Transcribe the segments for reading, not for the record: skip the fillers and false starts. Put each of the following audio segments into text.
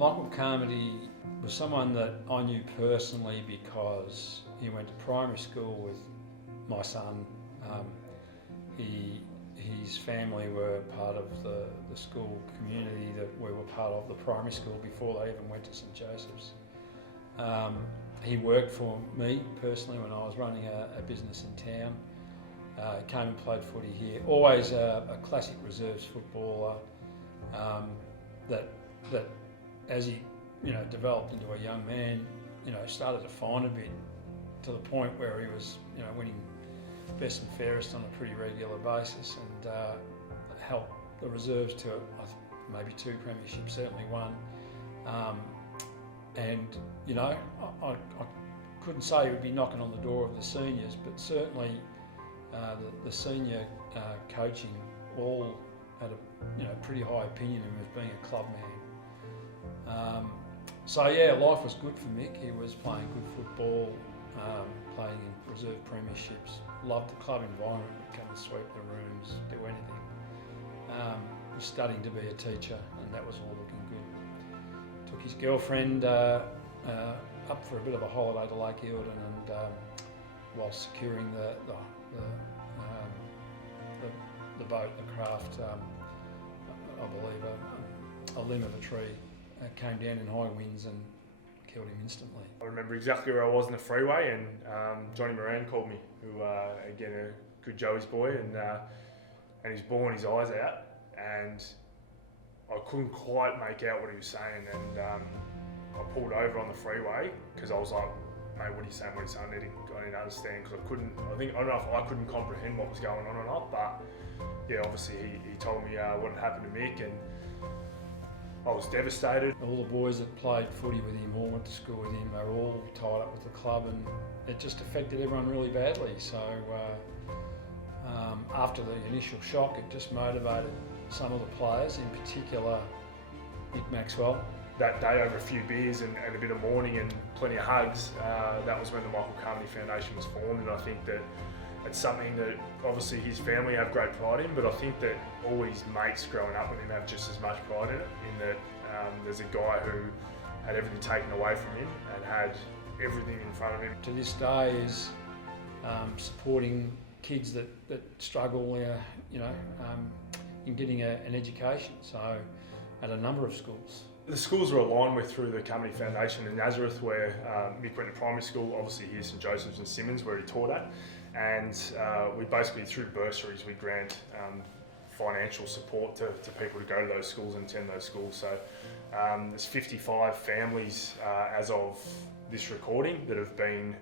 Michael Carmody was someone that I knew personally because he went to primary school with my son. His family were part of the school community that we were part of, the primary school, before they even went to St Joseph's. He worked for me personally when I was running a business in town. Came and played footy here. Always a classic reserves footballer that as he developed into a young man, started to find a bit, to the point where he was winning best and fairest on a pretty regular basis, and helped the reserves to maybe 2 premierships, certainly one. I couldn't say he would be knocking on the door of the seniors, but certainly the senior coaching all had a pretty high opinion of him as being a club man. Life was good for Mick. He was playing good football, playing in reserve premierships, loved the club environment, would come and sweep the rooms, do anything. Was studying to be a teacher, and that was all looking good. Took his girlfriend up for a bit of a holiday to Lake Eildon, and while securing the boat, the craft, I believe a limb of a tree came down in high winds and killed him instantly. I remember exactly where I was in the freeway, and Johnny Moran called me, who again a good Joey's boy, and he's bawling his eyes out, and I couldn't quite make out what he was saying, and I pulled over on the freeway because I was like, mate, what are you saying? What are you saying? I didn't understand, because I don't know if I couldn't comprehend what was going on or not, but yeah, obviously he told me what had happened to Mick, and I was devastated. All the boys that played footy with him, all went to school with him, are all tied up with the club, and it just affected everyone really badly. So after the initial shock, it just motivated some of the players, in particular Nick Maxwell. That day, over a few beers and a bit of mourning and plenty of hugs, that was when the Michael Carmody Foundation was formed, and I think that it's something that obviously his family have great pride in, but I think that all his mates growing up with him have just as much pride in it, in that there's a guy who had everything taken away from him and had everything in front of him. To this day is supporting kids that struggle in getting an education, so at a number of schools. The schools we're aligned with through the Carmody Foundation in Nazareth, where Mick went to primary school, obviously here St Joseph's and Simmons, where he taught at, and we basically, through bursaries, we grant financial support to people to go to those schools and attend those schools. So there's 55 families as of this recording that have been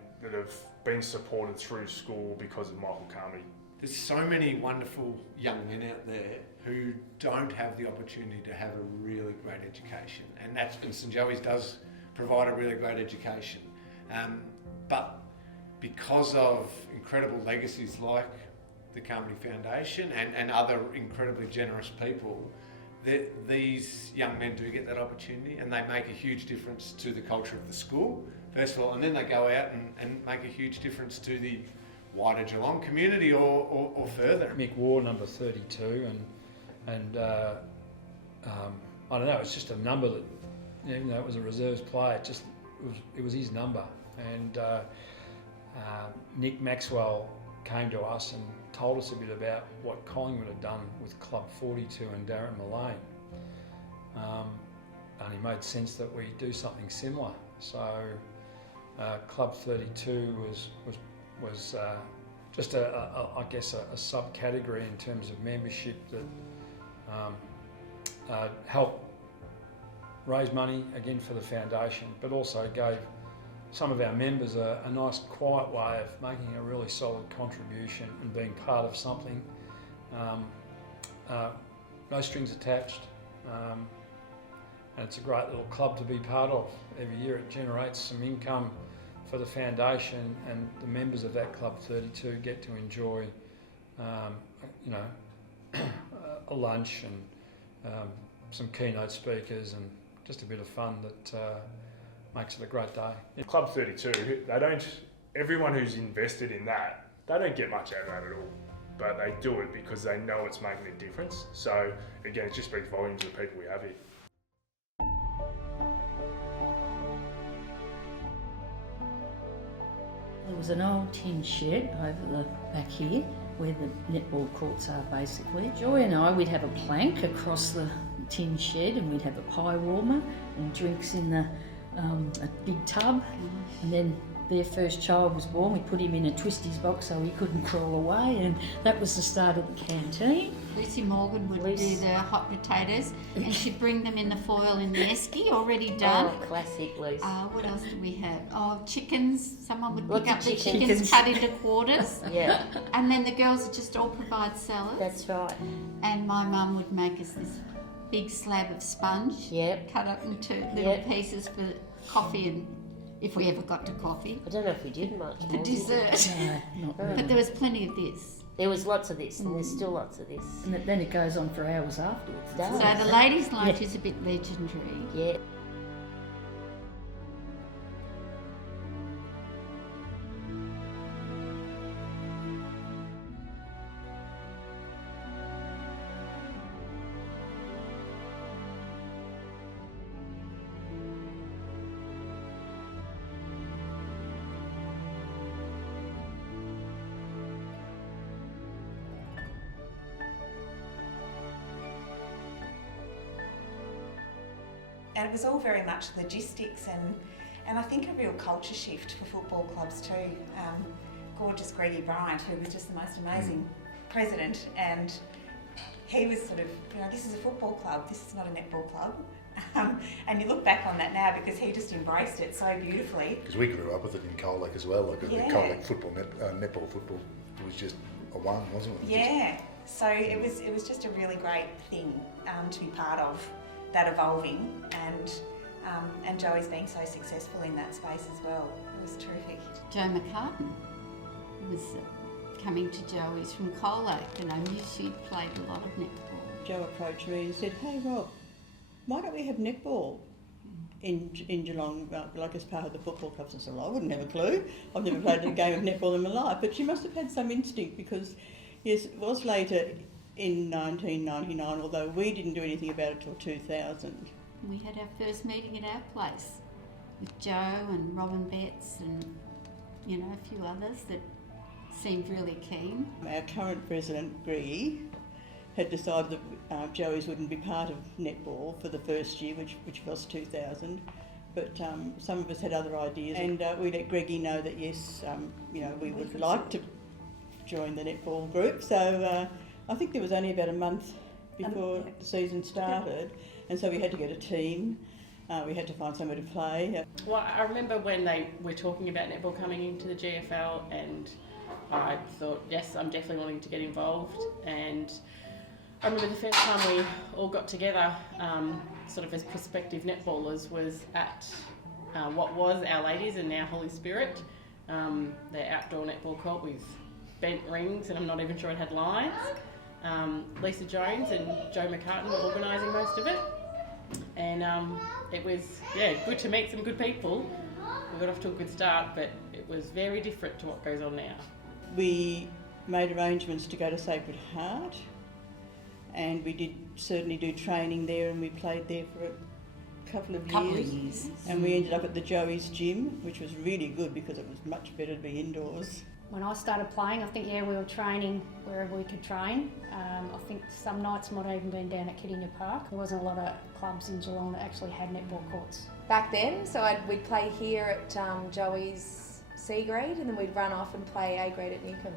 supported through school because of Michael Carmody. There's so many wonderful young men out there who don't have the opportunity to have a really great education, and St Joey's does provide a really great education. But because of incredible legacies like the Carmody Foundation and other incredibly generous people, these young men do get that opportunity, and they make a huge difference to the culture of the school, first of all, and then they go out and make a huge difference to the wider Geelong community or further. Mick wore number 32, and I don't know, it's just a number that, even though it was a reserves player, it was his number. And Nick Maxwell came to us and told us a bit about what Collingwood had done with Club 42 and Darren Mullane. And it made sense that we do something similar. So Club 32 was just I guess a subcategory in terms of membership that helped raise money again for the foundation, but also gave some of our members a nice quiet way of making a really solid contribution and being part of something. No strings attached, and it's a great little club to be part of. Every year it generates some income for the foundation, and the members of that Club 32 get to enjoy a lunch and some keynote speakers and just a bit of fun that makes it a great day. Club 32, everyone who's invested in that, they don't get much out of that at all, but they do it because they know it's making a difference. So again, it just speaks volumes of the people we have here. was an old tin shed over the back here where the netball courts are basically. Joy and I, we'd have a plank across the tin shed and we'd have a pie warmer and drinks in the a big tub. And then their first child was born, we put him in a twisties box so he couldn't crawl away, and that was the start of the canteen. Lucy Morgan would do the hot potatoes and she'd bring them in the foil in the esky already done. Oh, classic, Lucy. What else did we have? Oh, chickens. Someone would Lots pick up of the chickens. chickens cut into quarters. Yeah, And then the girls would just all provide salads. that's right. And my mum would make us this big slab of sponge, Yep. cut up into little Yep. pieces for coffee and if we ever got to coffee. I don't know if we did much For more, did we? dessert. No, not But really. there was plenty of this. There was lots of this, and there's still lots of this. And then it goes on for hours afterwards. Does. So the ladies' lunch is a bit legendary. Yeah. And it was all very much logistics and I think a real culture shift for football clubs too. Gorgeous Greggy Bryant, who was just the most amazing president, and he was sort of, this is a football club, this is not a netball club. And you look back on that now because he just embraced it so beautifully. Because we grew up with it in Colac as well, like Yeah. the Colac football, netball football was just a one, wasn't it? Yeah, so it was just a really great thing to be part of, that evolving, and Joey's being so successful in that space as well. It was terrific. Joe McCartan was coming to Joey's from Colac, and I knew she'd played a lot of netball. Joe approached me and said, "Hey Rob, why don't we have netball in Geelong, like as part of the football clubs?" And I said, "Well, I wouldn't have a clue. I've never played a game of netball in my life." But she must have had some instinct because, yes, it was later in 1999, although we didn't do anything about it till 2000. We had our first meeting at our place with Joe and Robin Betts and, a few others that seemed really keen. Our current president, Greggy, had decided that Joey's wouldn't be part of netball for the first year, which was 2000. But some of us had other ideas, and we let Greggy know that yes, we would like to join the netball group. So I think there was only about a month before the season started, and so we had to get a team. We had to find somewhere to play. Well, I remember when they were talking about netball coming into the GFL, and I thought, yes, I'm definitely wanting to get involved. And I remember the first time we all got together, sort of as prospective netballers, was at what was Our Ladies and now Holy Spirit, their outdoor netball court with bent rings, and I'm not even sure it had lines. Lisa Jones and Joe McCartan were organising most of it. And it was, good to meet some good people. We got off to a good start, but it was very different to what goes on now. We made arrangements to go to Sacred Heart, and we did certainly do training there, and we played there for a couple of years. And we ended up at the Joey's gym, which was really good because it was much better to be indoors. When I started playing, I think, we were training wherever we could train. I think some nights might have even been down at Kittinger Park. There wasn't a lot of clubs in Geelong that actually had netball courts. Back then, we'd play here at Joey's C grade, and then we'd run off and play A grade at Newcombe.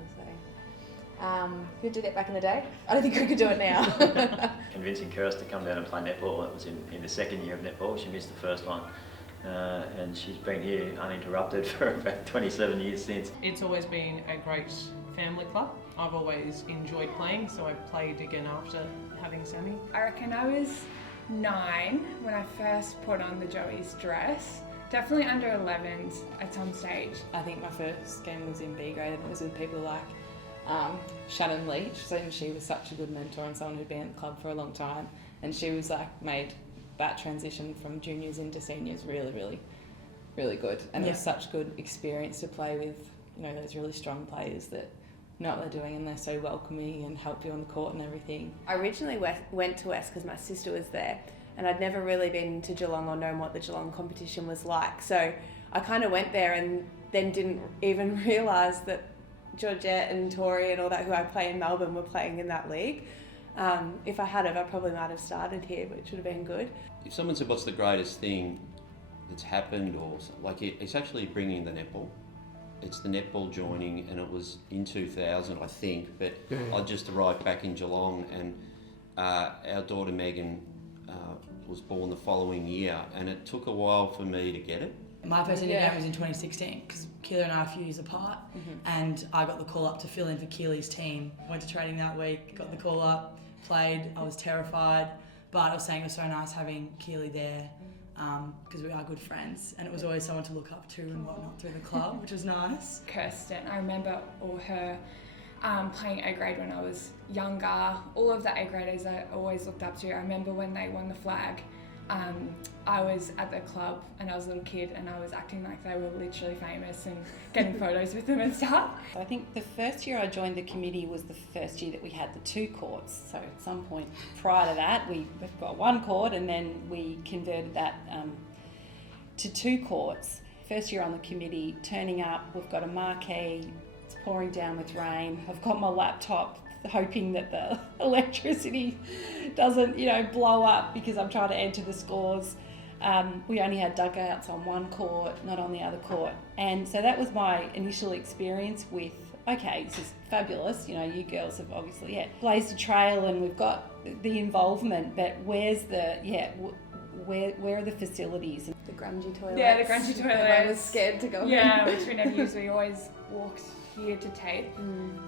So could do that back in the day. I don't think we could do it now. Convincing Kirst to come down and play netball, it was in the second year of netball. She missed the first one. And she's been here uninterrupted for about 27 years since. It's always been a great family club. I've always enjoyed playing, so I played again after having Sammy. I reckon I was 9 when I first put on the Joey's dress. Definitely under 11s at some stage. I think my first game was in B grade, and it was with people like Shannon Leach, and she was such a good mentor and someone who'd been at the club for a long time, and she was made that transition from juniors into seniors really, really, really good. And it was such good experience to play with, those really strong players that know what they're doing and they're so welcoming and help you on the court and everything. I originally went to West because my sister was there, and I'd never really been to Geelong or known what the Geelong competition was like. So I kind of went there, and then didn't even realise that Georgette and Tori and all that who I play in Melbourne were playing in that league. If I had have, I probably might have started here, which would have been good. If someone said, what's the greatest thing that's happened, or like it's actually bringing the netball. It's the netball joining, and it was in 2000, I think, but I just arrived back in Geelong, and our daughter Megan was born the following year, and it took a while for me to get it. My first Indian game was in 2016 because Keela and I are a few years apart, and I got the call up to fill in for Keely's team. Went to training that week, got the call up, played. I was terrified, but I was saying it was so nice having Keely there because we are good friends, and it was always someone to look up to and whatnot through the club, which was nice. Kirsten, I remember her playing A grade when I was younger. All of the A graders I always looked up to. I remember when they won the flag. I was at the club and I was a little kid and I was acting like they were literally famous and getting photos with them and stuff. I think the first year I joined the committee was the first year that we had the 2 courts. So at some point prior to that, we've got 1 court, and then we converted that to 2 courts. First year on the committee, turning up, we've got a marquee, it's pouring down with rain. I've got my laptop, hoping that the electricity doesn't, blow up because I'm trying to enter the scores. We only had dugouts on 1 court, not on the other court. And so that was my initial experience with, okay, this is fabulous. You girls have obviously blazed a trail and we've got the involvement, but where's the, where are the facilities? The grungy toilets. Yeah, the grungy toilets. Everyone was scared to go Yeah, in. which we never used. We always walked here to tape in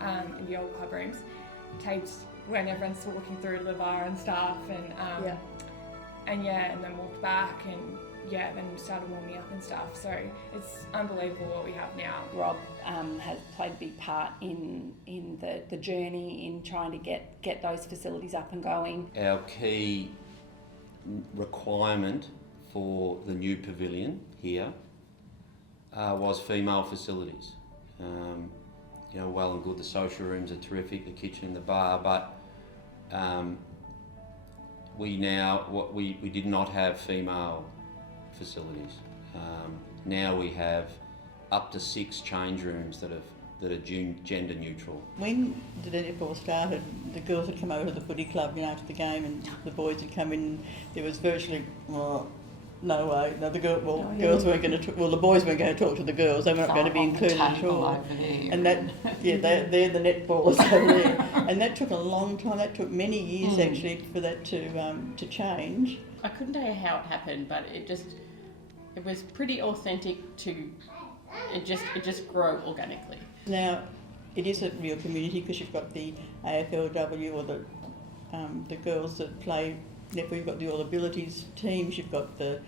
the old club rooms. Taped when everyone's still looking through the bar and stuff, and then walked back and then started warming up and stuff. So it's unbelievable what we have now. Rob has played a big part in the journey in trying to get those facilities up and going. Our key requirement for the new pavilion here was female facilities. Well and good, the social rooms are terrific, the kitchen, the bar, but we did not have female facilities. Now we have up to 6 change rooms that are gender neutral. When the netball started, the girls would come over to the footy club after the game, and the boys would come in. There was virtually no way. No, girls weren't going to. The boys weren't going to talk to the girls. They weren't going to be included at all. And that, they're the netballers over there. And that took a long time. That took many years actually for that to change. I couldn't tell you how it happened, but it was pretty authentic. It just grew organically. Now, it is a real community because you've got the AFLW or the girls that play netball. You've got the all abilities teams. You've got the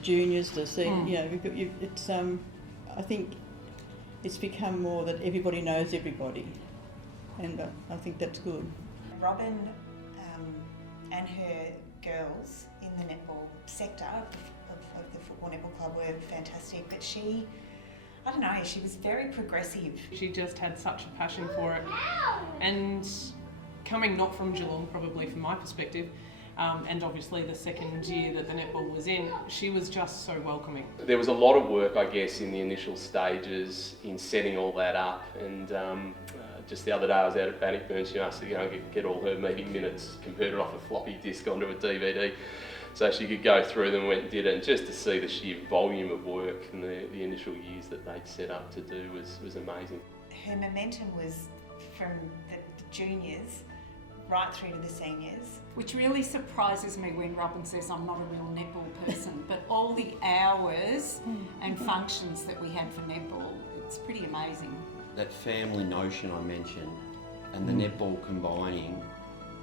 juniors, the senior. It's I think it's become more that everybody knows everybody, and I think that's good. Robin and her girls in the netball sector of the Football Netball Club were fantastic, but she was very progressive. She just had such a passion for it, and coming not from Geelong, probably from my perspective, and obviously the second year that the netball was in, she was just so welcoming. There was a lot of work, I guess, in the initial stages in setting all that up, and just the other day I was out at Bannockburn. She asked to go and get all her meeting minutes converted off a floppy disk onto a DVD so she could go through them, went and did it, and just to see the sheer volume of work in the initial years that they'd set up to do was amazing. Her momentum was from the juniors right through to the seniors. Which really surprises me when Robin says I'm not a real netball person, but all the hours and functions that we had for netball, it's pretty amazing. That family notion I mentioned and the netball combining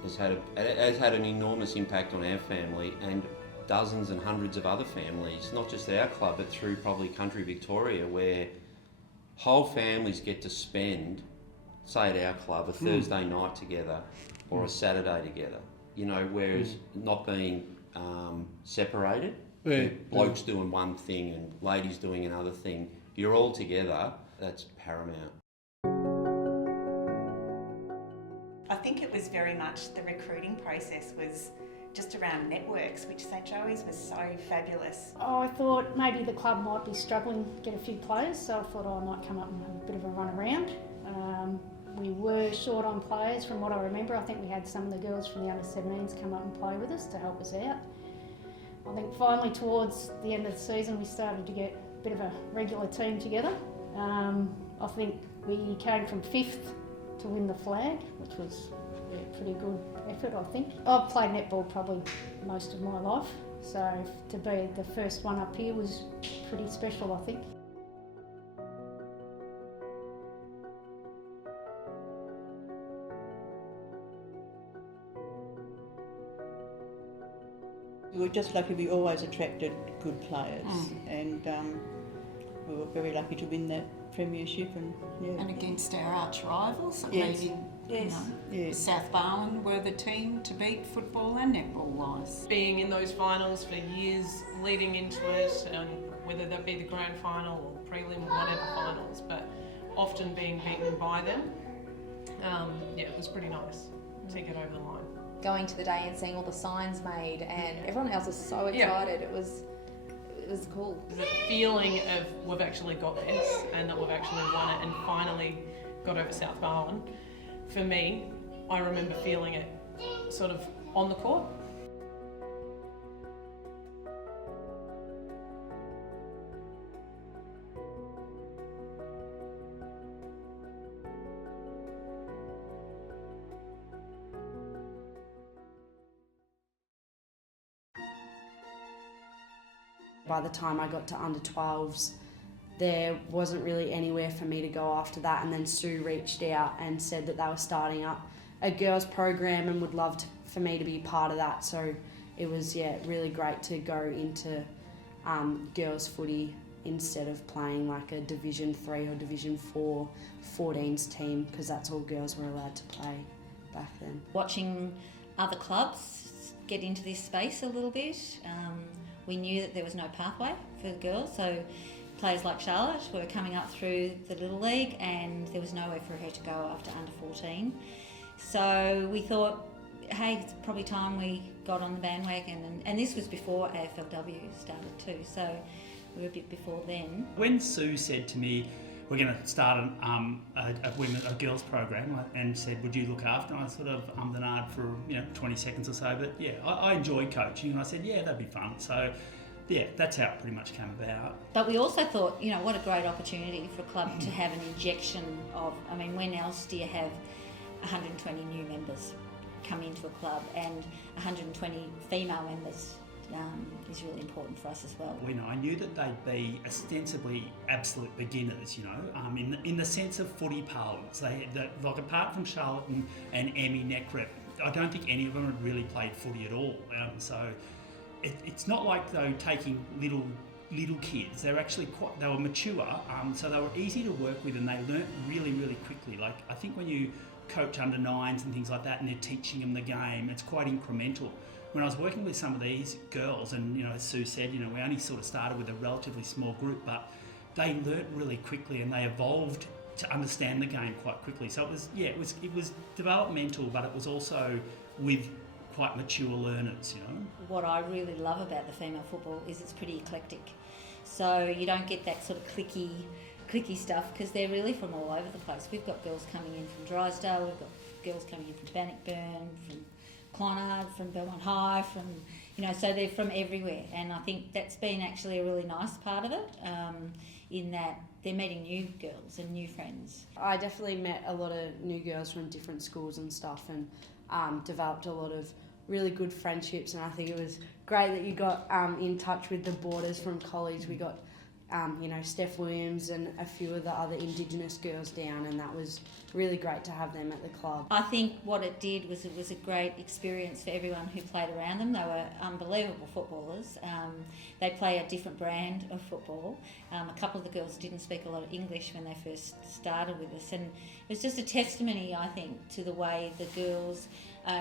has had an enormous impact on our family and dozens and hundreds of other families, not just our club, but through probably country Victoria, where whole families get to spend, say at our club, a Thursday night together or a Saturday together, whereas not being separated, blokes doing one thing and ladies doing another thing, you're all together, that's paramount. I think it was very much the recruiting process was just around networks, which St Joey's was so fabulous. Oh, I thought maybe the club might be struggling to get a few players, so I thought I might come up and have a bit of a run around. We were short on players from what I remember. I think we had some of the girls from the under-17s come up and play with us to help us out. I think finally towards the end of the season we started to get a bit of a regular team together. I think we came from 5th to win the flag, which was a pretty good effort, I think. I've played netball probably most of my life, so to be the first one up here was pretty special, I think. We were just lucky we always attracted good players, and we were very lucky to win that premiership. And against our arch rivals, Yes. South Barwon were the team to beat football and netball wise. Being in those finals for years leading into it, and whether that be the grand final or prelim or whatever finals, but often being beaten by them, it was pretty nice to get over the line. Going to the day and seeing all the signs made, and everyone else was so excited. It was cool. The feeling of we've actually got this and that we've actually won it and finally got over South Barwon. For me, I remember feeling it sort of on the court. By the time I got to under 12s, there wasn't really anywhere for me to go after that, and then Sue reached out and said that they were starting up a girls program and would love for me to be part of that. So it was really great to go into girls footy instead of playing like a Division 3 or Division 4 14s team, because that's all girls were allowed to play back then. Watching other clubs get into this space a little bit, we knew that there was no pathway for the girls, so players like Charlotte were coming up through the Little League and there was nowhere for her to go after under 14. So we thought, hey, it's probably time we got on the bandwagon, and this was before AFLW started too, so we were a bit before then. When Sue said to me, we're going to start a girls program, and said, would you look after? And I sort of and ahed for 20 seconds or so, but I enjoy coaching, and I said, that'd be fun. So that's how it pretty much came about. But we also thought, what a great opportunity for a club to have an injection of, when else do you have 120 new members come into a club, and 120 female members is really important for us as well. I knew that they'd be ostensibly absolute beginners, in the sense of footy parlance. Like apart from Charlotte and Emmy Neckrep, I don't think any of them had really played footy at all. So it's not like though taking little kids. They're actually they were mature, so they were easy to work with, and they learnt really, really quickly. Like I think when you coach under 9s and things like that, and they're teaching them the game, it's quite incremental. When I was working with some of these girls, and as Sue said, we only sort of started with a relatively small group, but they learnt really quickly and they evolved to understand the game quite quickly. So it was developmental, but it was also with quite mature learners. What I really love about the female football is it's pretty eclectic. So you don't get that sort of clicky stuff, because they're really from all over the place. We've got girls coming in from Drysdale, we've got girls coming in from Bannockburn, from Clonard, from Belmont High, so they're from everywhere, and I think that's been actually a really nice part of it, in that they're meeting new girls and new friends. I definitely met a lot of new girls from different schools and stuff, and developed a lot of really good friendships, and I think it was great that you got in touch with the boarders from college. We got Steph Williams and a few of the other Indigenous girls down, and that was really great to have them at the club. I think what it did was it was a great experience for everyone who played around them. They were unbelievable footballers. They play a different brand of football. A couple of the girls didn't speak a lot of English when they first started with us, and it was just a testimony, I think, to the way the girls...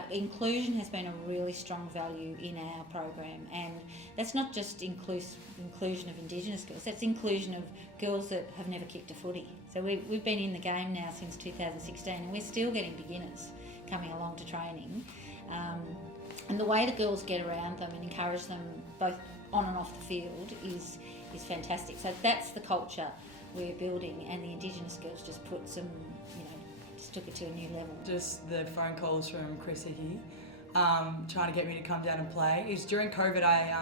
inclusion has been a really strong value in our program, and that's not just inclusion of Indigenous girls, that's inclusion of girls that have never kicked a footy. So we've been in the game now since 2016, and we're still getting beginners coming along to training. And the way the girls get around them and encourage them both on and off the field is fantastic. So that's the culture we're building, and the Indigenous girls just put some, just took it to a new level. Just the phone calls from Chris Hickey, trying to get me to come down and play. It was during COVID. I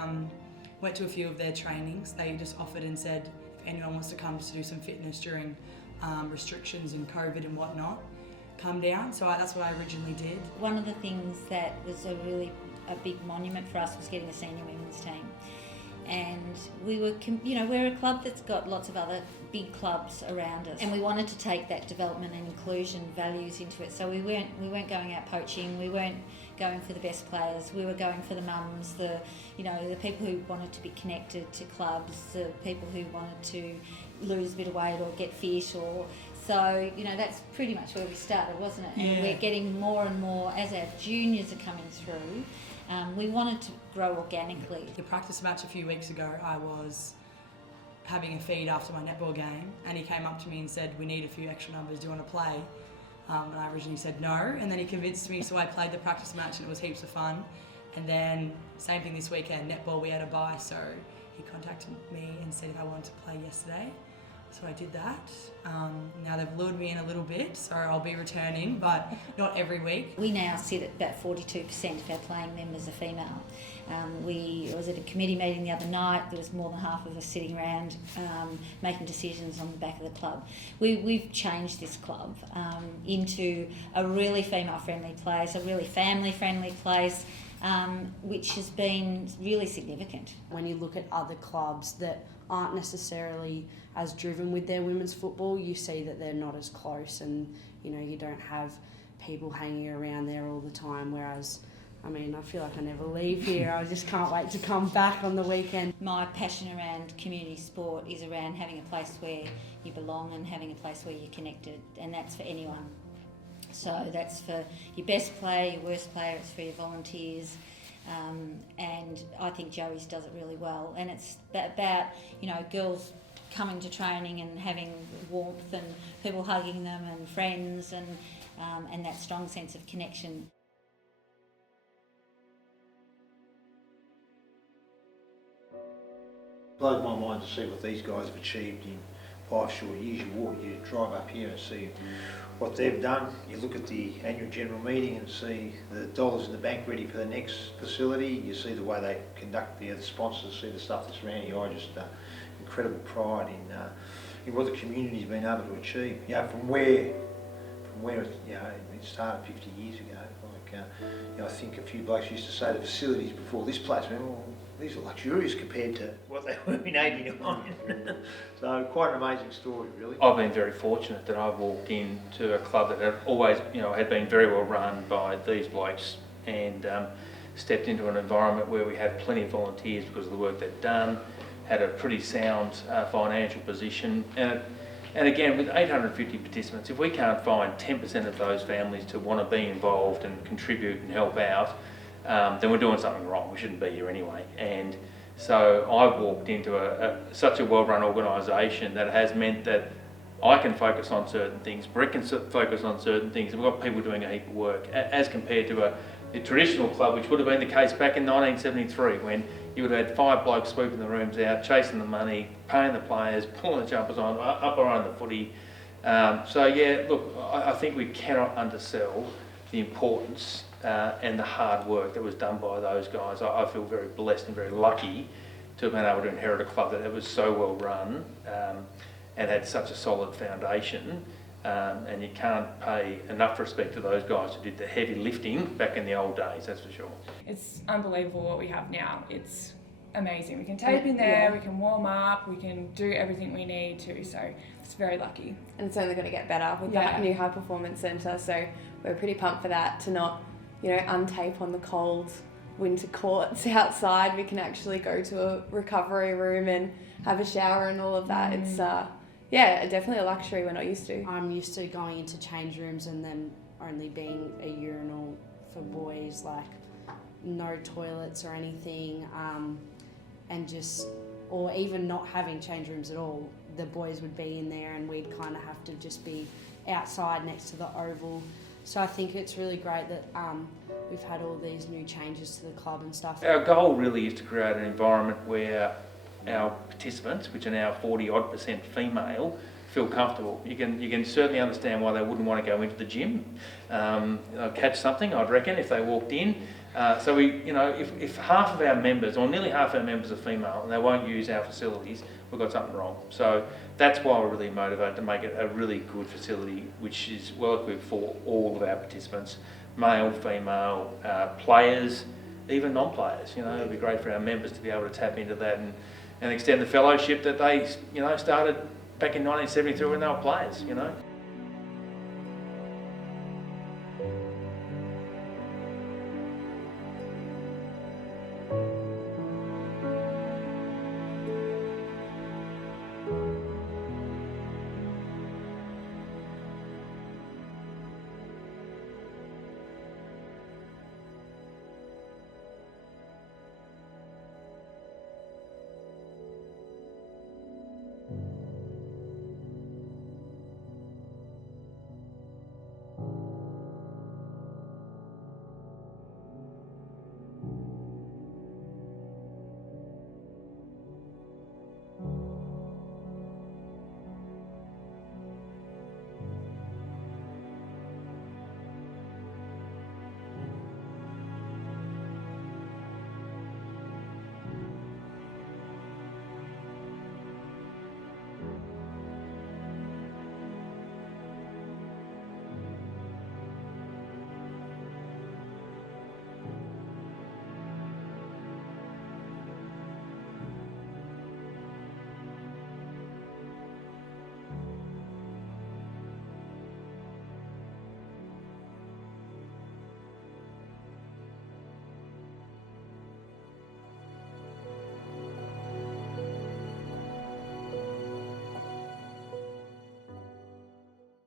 went to a few of their trainings. They just offered and said if anyone wants to come to do some fitness during restrictions and COVID and whatnot, come down. So that's what I originally did. One of the things that was a big monument for us was getting a senior women's team. And we were, we're a club that's got lots of other big clubs around us, and we wanted to take that development and inclusion values into it. So we weren't going out poaching. We weren't going for the best players. We were going for the mums, the people who wanted to be connected to clubs, the people who wanted to lose a bit of weight or get fit, or so that's pretty much where we started, wasn't it? And we're getting more and more as our juniors are coming through. We wanted to grow organically. The practice match a few weeks ago, I was having a feed after my netball game, and he came up to me and said, "We need a few extra numbers, do you want to play?" And I originally said no, and then he convinced me, so I played the practice match and it was heaps of fun. And then same thing this weekend, netball, we had a bye, so he contacted me and said if I wanted to play yesterday. So I did that. Now they've lured me in a little bit, so I'll be returning, but not every week. We now sit at about 42% of our playing members are female. I was at a committee meeting the other night. There was more than half of us sitting around making decisions on the back of the club. We've changed this club into a really female-friendly place, a really family-friendly place, which has been really significant. When you look at other clubs that aren't necessarily as driven with their women's football, you see that they're not as close, and you don't have people hanging around there all the time, whereas I feel like I never leave here. I just can't wait to come back on the weekend. My passion around community sport is around having a place where you belong and having a place where you're connected, and that's for anyone. So that's for your best player, your worst player, it's for your volunteers. And I think Joey's does it really well, and it's about girls coming to training and having warmth and people hugging them and friends and that strong sense of connection. Blows my mind to see what these guys have achieved in 5 short years. You drive up here and see what they've done. You look at the annual general meeting and see the dollars in the bank ready for the next facility. You see the way they conduct the sponsors, see the stuff that's around here. I just incredible pride in what the community's been able to achieve. From where it started 50 years ago. I think a few blokes used to say the facilities before this place, these are luxurious compared to what they were in '89. So quite an amazing story, really. I've been very fortunate that I've walked into a club that had always, had been very well run by these blokes, and stepped into an environment where we had plenty of volunteers because of the work they'd done, had a pretty sound financial position, and again, with 850 participants, if we can't find 10% of those families to want to be involved and contribute and help out, then we're doing something wrong. We shouldn't be here anyway. And so I've walked into such a well-run organisation that has meant that I can focus on certain things, Brett can focus on certain things, and we've got people doing a heap of work, as compared to a traditional club, which would have been the case back in 1973, when you would have had 5 blokes sweeping the rooms out, chasing the money, paying the players, pulling the jumpers on, up around the footy. I think we cannot undersell the importance and the hard work that was done by those guys. I feel very blessed and very lucky to have been able to inherit a club that was so well run and had such a solid foundation. And you can't pay enough respect to those guys who did the heavy lifting back in the old days, that's for sure. It's unbelievable what we have now. It's amazing. We can tape in there, we can warm up, we can do everything we need to, so it's very lucky. And it's only going to get better with that new high performance centre, so we're pretty pumped for that, to not, untape on the cold winter courts outside. We can actually go to a recovery room and have a shower and all of that. It's definitely a luxury we're not used to. I'm used to going into change rooms and then only being a urinal for boys, like no toilets or anything, or even not having change rooms at all. The boys would be in there and we'd kind of have to just be outside next to the oval So I think it's really great that we've had all these new changes to the club and stuff. Our goal really is to create an environment where our participants, which are now 40% female, feel comfortable. You can certainly understand why they wouldn't want to go into the gym, catch something, I'd reckon, if they walked in. So if half of our members, or nearly half our members are female, and they won't use our facilities, we've got something wrong. So that's why we're really motivated to make it a really good facility, which is well equipped for all of our participants, male, female, players, even non-players. It'd be great for our members to be able to tap into that and extend the fellowship that they, started back in 1973 when they were players.